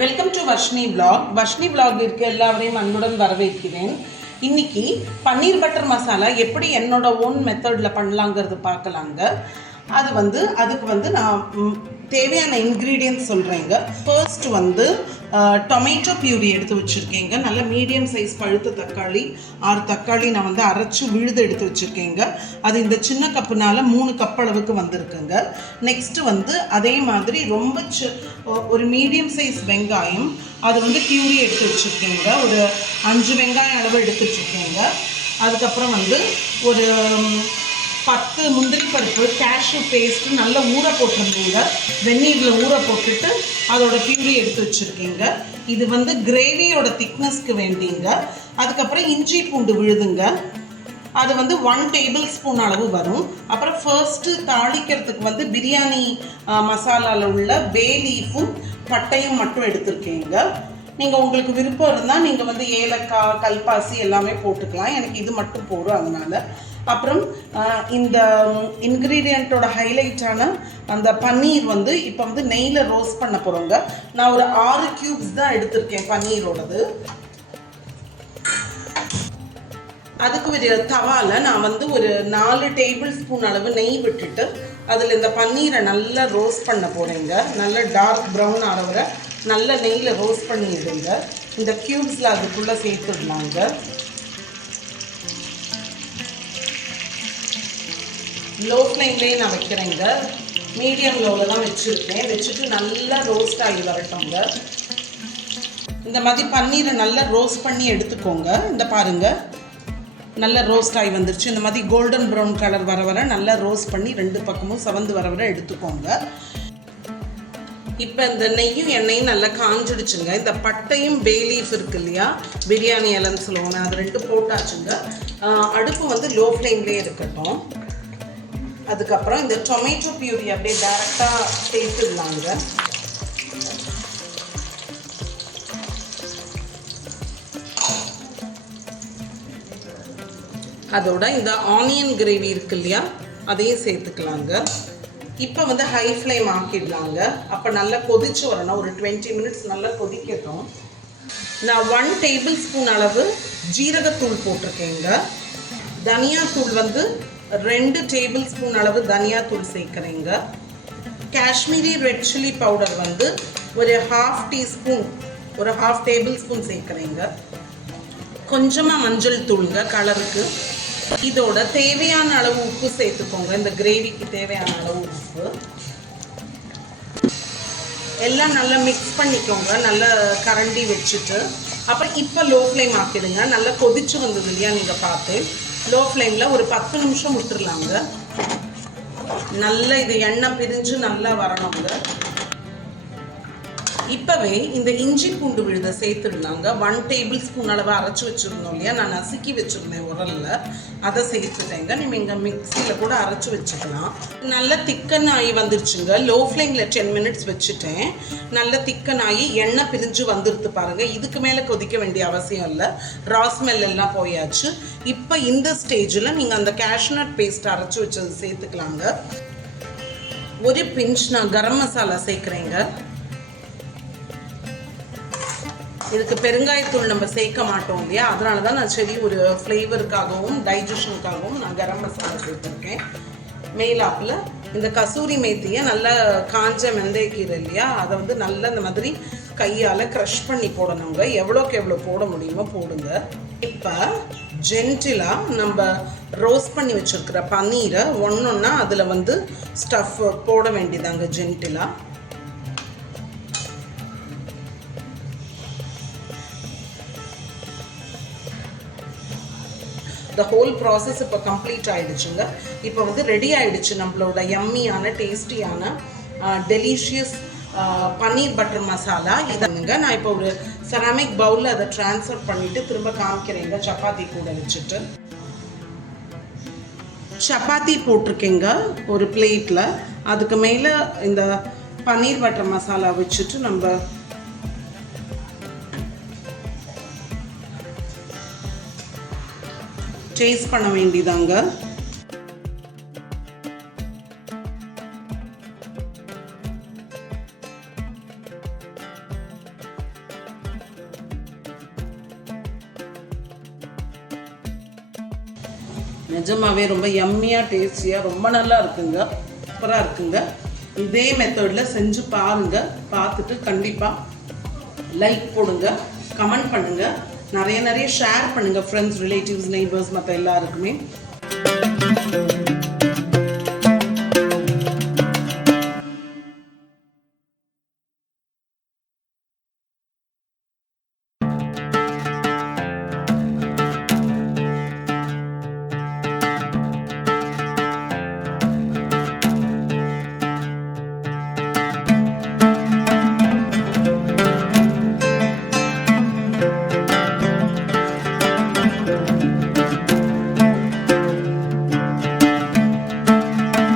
Welcome to Varshini blog Varshini பிளாகிற்கு எல்லாரையும் அன்புடன் வரவேற்கிறேன். இன்னைக்கு பன்னீர் பட்டர் மசாலா எப்படி என்னோட ஓன் மெத்தடில் பண்ணலாங்கிறது பார்க்கலாங்க. அது வந்து அதுக்கு வந்து நான் தேவையான இன்க்ரீடியன்ஸ் சொல்கிறேங்க ஃபர்ஸ்ட் வந்து டொமேட்டோ பியூரி எடுத்து வச்சுருக்கேங்க. நல்ல மீடியம் சைஸ் பழுத்த தக்காளி ஆறு தக்காளி நான் வந்து அரைச்சி விழுது எடுத்து வச்சுருக்கேங்க. அது இந்த சின்ன கப்புனால மூணு கப் அளவுக்கு வந்திருக்குங்க. நெக்ஸ்ட்டு வந்து அதே மாதிரி ரொம்ப சி ஒரு மீடியம் சைஸ் வெங்காயம் அது வந்து பியூரி எடுத்து வச்சுருக்கேங்க. ஒரு அஞ்சு வெங்காயம் அளவு எடுத்து வச்சுருக்கேங்க அதுக்கப்புறம் வந்து ஒரு பத்து முந்திரி பருப்பு கேஷ்யூ பேஸ்ட்டு நல்லா ஊற போட்டிருந்தீங்க. வெந்நீரில் ஊற போட்டுட்டு அதோட பியூரி எடுத்து வச்சுருக்கீங்க. இது வந்து கிரேவியோட திக்னஸ்க்கு வேண்டிங்க. அதுக்கப்புறம் இஞ்சி பூண்டு விழுதுங்க. அது வந்து ஒன் டேபிள் ஸ்பூன் அளவு வரும். அப்புறம் ஃபர்ஸ்ட்டு தாளிக்கிறதுக்கு வந்து பிரியாணி மசாலாவில் உள்ள பே லீஃபும் பட்டையும் மட்டும் எடுத்திருக்கீங்க. நீங்கள் உங்களுக்கு விருப்பம் இருந்தால் நீங்கள் வந்து ஏலக்காய் கல்பாசி எல்லாமே போட்டுக்கலாம். எனக்கு இது மட்டும் போதும் அதனால். அப்புறம் இந்த இன்க்ரீடியண்ட்டோட ஹைலைட்டான அந்த பன்னீர் வந்து இப்போ வந்து நெய்யில் ரோஸ்ட் பண்ண போகிறோங்க நான் ஒரு ஆறு க்யூப்ஸ் தான் எடுத்திருக்கேன் பன்னீரோடது. அதுக்கு ஒரு தவாவில் நான் வந்து ஒரு நாலு டேபிள் ஸ்பூன் அளவு நெய் விட்டுட்டு அதில் இந்த பன்னீரை நல்லா ரோஸ்ட் பண்ண போகிறேங்க நல்ல டார்க் ப்ரௌன் ஆகிற நல்ல நெய்யில் ரோஸ்ட் பண்ணிடுங்க. இந்த க்யூப்ஸில் அதுக்குள்ளே சேர்த்துடலாங்க. லோ ஃப்ளேம்லேயே நான் வைக்கிறேங்க மீடியம் லோவில் தான் வச்சுருக்கேன். வச்சுட்டு நல்லா ரோஸ்ட் ஆகி வரட்டும்ங்க. இந்த மாதிரி பன்னீரை நல்லா ரோஸ்ட் பண்ணி எடுத்துக்கோங்க. இந்த பாருங்கள் நல்லா ரோஸ்ட் ஆகி வந்துருச்சு. இந்த மாதிரி கோல்டன் ப்ரௌன் கலர் வர வர நல்லா ரோஸ்ட் பண்ணி ரெண்டு பக்கமும் சவந்து வர வர எடுத்துக்கோங்க. இப்போ இந்த நெய்யும் எண்ணெயும் நல்லா காஞ்சிடுச்சுங்க. இந்த பட்டையும் பேலீஃப் இருக்கு இல்லையா? பிரியாணி இலைன்னு சொல்லுவாங்க. அது ரெண்டு போட்டாச்சுங்க. அடுப்பு வந்து லோ ஃப்ளேம்லேயே இருக்கட்டும். அதுக்கப்புறம் இந்த டொமேட்டோ பியூரி அப்படியே டேரெக்டாக சேர்த்துடலாங்க அதோட இந்த ஆனியன் கிரேவி இருக்கு இல்லையா அதையும் சேர்த்துக்கலாங்க. இப்போ வந்து ஹை ஃப்ளேம் ஆக்கிடலாங்க. அப்போ நல்லா கொதிச்சு வரணும். ஒரு டுவெண்ட்டி மினிட்ஸ் நல்லா கொதிக்கட்டும். நான் ஒன் டேபிள் ஸ்பூன் அளவு ஜீரகத்தூள் போட்டிருக்கேங்க. தனியாத்தூள் வந்து ரெண்டு டேபிள் ஸ்பூன் அளவு தனியாத்தூள் சேர்க்குறேங்க. காஷ்மீரி ரெட் சில்லி பவுடர் வந்து ஒரு ஹாஃப் டீஸ்பூன் ஒரு ஹாஃப் டேபிள் ஸ்பூன் சேர்க்குறேங்க. கொஞ்சமாக மஞ்சள் தூளுங்க கலருக்கு இதோட தேவையான அளவு உப்பு சேர்த்துக்கோங்க. இந்த கிரேவிக்கு தேவையான அளவு உப்பு. எல்லாம் நல்லா மிக்ஸ் பண்ணிக்கோங்க. நல்லா கரண்டி வச்சுட்டு. அப்புறம் இப்போ லோ ஃப்ளேம் ஆக்கிடுங்க. நல்லா கொதிச்சு வந்தது இல்லையா நீங்கள் பார்த்து. லோ ஃப்ளேமில் ஒரு பத்து நிமிஷம் விட்டுறலாங்க. நல்லா இது எண்ணெய் பிரிஞ்சு நல்லா வரணுங்க. இப்போவே இந்த இஞ்சி பூண்டு விழுதை சேர்த்துடலாங்க ஒன் டேபிள் ஸ்பூன் அளவு அரைச்சி வச்சுருந்தோம் இல்லையா? நான் நசுக்கி வச்சுருந்தேன் உரலில். அதை சேர்த்துட்டேங்க. நீங்கள் இங்கே மிக்சியில் கூட அரைச்சி வச்சுக்கலாம். நல்ல திக்கன் ஆகி வந்துருச்சுங்க. லோ ஃப்ளேமில் டென் மினிட்ஸ் வச்சுட்டேன். நல்ல திக்கன் ஆகி எண்ணெய் பிரிஞ்சு வந்துருது பாருங்கள் இதுக்கு மேலே கொதிக்க வேண்டிய அவசியம் இல்லை. ரா ஸ்மெல் எல்லாம் போயாச்சு. இப்போ இந்த ஸ்டேஜில் நீங்கள் அந்த கேஷ்நட் பேஸ்ட் அரைச்சி வச்சது சேர்த்துக்கலாங்க. ஒரு பிஞ்ச் நான் கரம் மசாலா சேர்க்குறேங்க. இதுக்கு பெருங்காயத்தூள் நம்ம சேர்க்க மாட்டோம் இல்லையா? அதனால தான் நான் சரி ஒரு ஃப்ளேவருக்காகவும் டைஜஷனுக்காகவும் நான் கரம் மசாலா சேர்த்துருக்கேன். மேலாப்பில் இந்த கசூரி மேத்தியை நல்லா காஞ்ச வெந்தயக்கீரை இல்லையா? அதை வந்து நல்லா இந்த மாதிரி கையால் க்ரஷ் பண்ணி போடணுங்க. எவ்வளோக்கு எவ்வளோ போட முடியுமோ போடுங்க. இப்போ ஜென்டிலாக நம்ம ரோஸ்ட் பண்ணி வச்சுருக்கிற பன்னீரை ஒன்றொன்னா அதில் வந்து ஸ்டஃப் போட வேண்டியதாங்க ஜென்டிலாக த ஹோல் ப்ராசஸ் இப்போ கம்ப்ளீட் ஆயிடுச்சுங்க. இப்போ வந்து ரெடி ஆயிடுச்சு நம்மளோட எம்மியான டேஸ்டியான டெலிஷியஸ் பன்னீர் பட்டர் மசாலா இதுங்க நான் இப்போ ஒரு செராமிக் பவுலில் அதை டிரான்ஸ்ஃபர் பண்ணிவிட்டு திரும்ப காமிக்கிறேங்க சப்பாத்தி கூட வச்சுட்டு. சப்பாத்தி போட்டிருக்கேங்க ஒரு பிளேட்டில் அதுக்கு மேலே இந்த பன்னீர் பட்டர் மசாலா வச்சுட்டு நம்ம சேஸ் பண்ண வேண்டியதாங்க நிஜமாவே ரொம்ப எம்மியாக டேஸ்டியாக ரொம்ப நல்லா இருக்குங்க. சூப்பராக இருக்குங்க. இதே மெத்தடில் செஞ்சு பாருங்க. பார்த்துட்டு கண்டிப்பாக லைக் போடுங்க. கமெண்ட் பண்ணுங்கள் நிறைய நிறைய ஷேர் பண்ணுங்கள் ஃப்ரெண்ட்ஸ் ரிலேட்டிவ்ஸ் நெய்பர்ஸ் மற்ற எல்லாருக்குமே.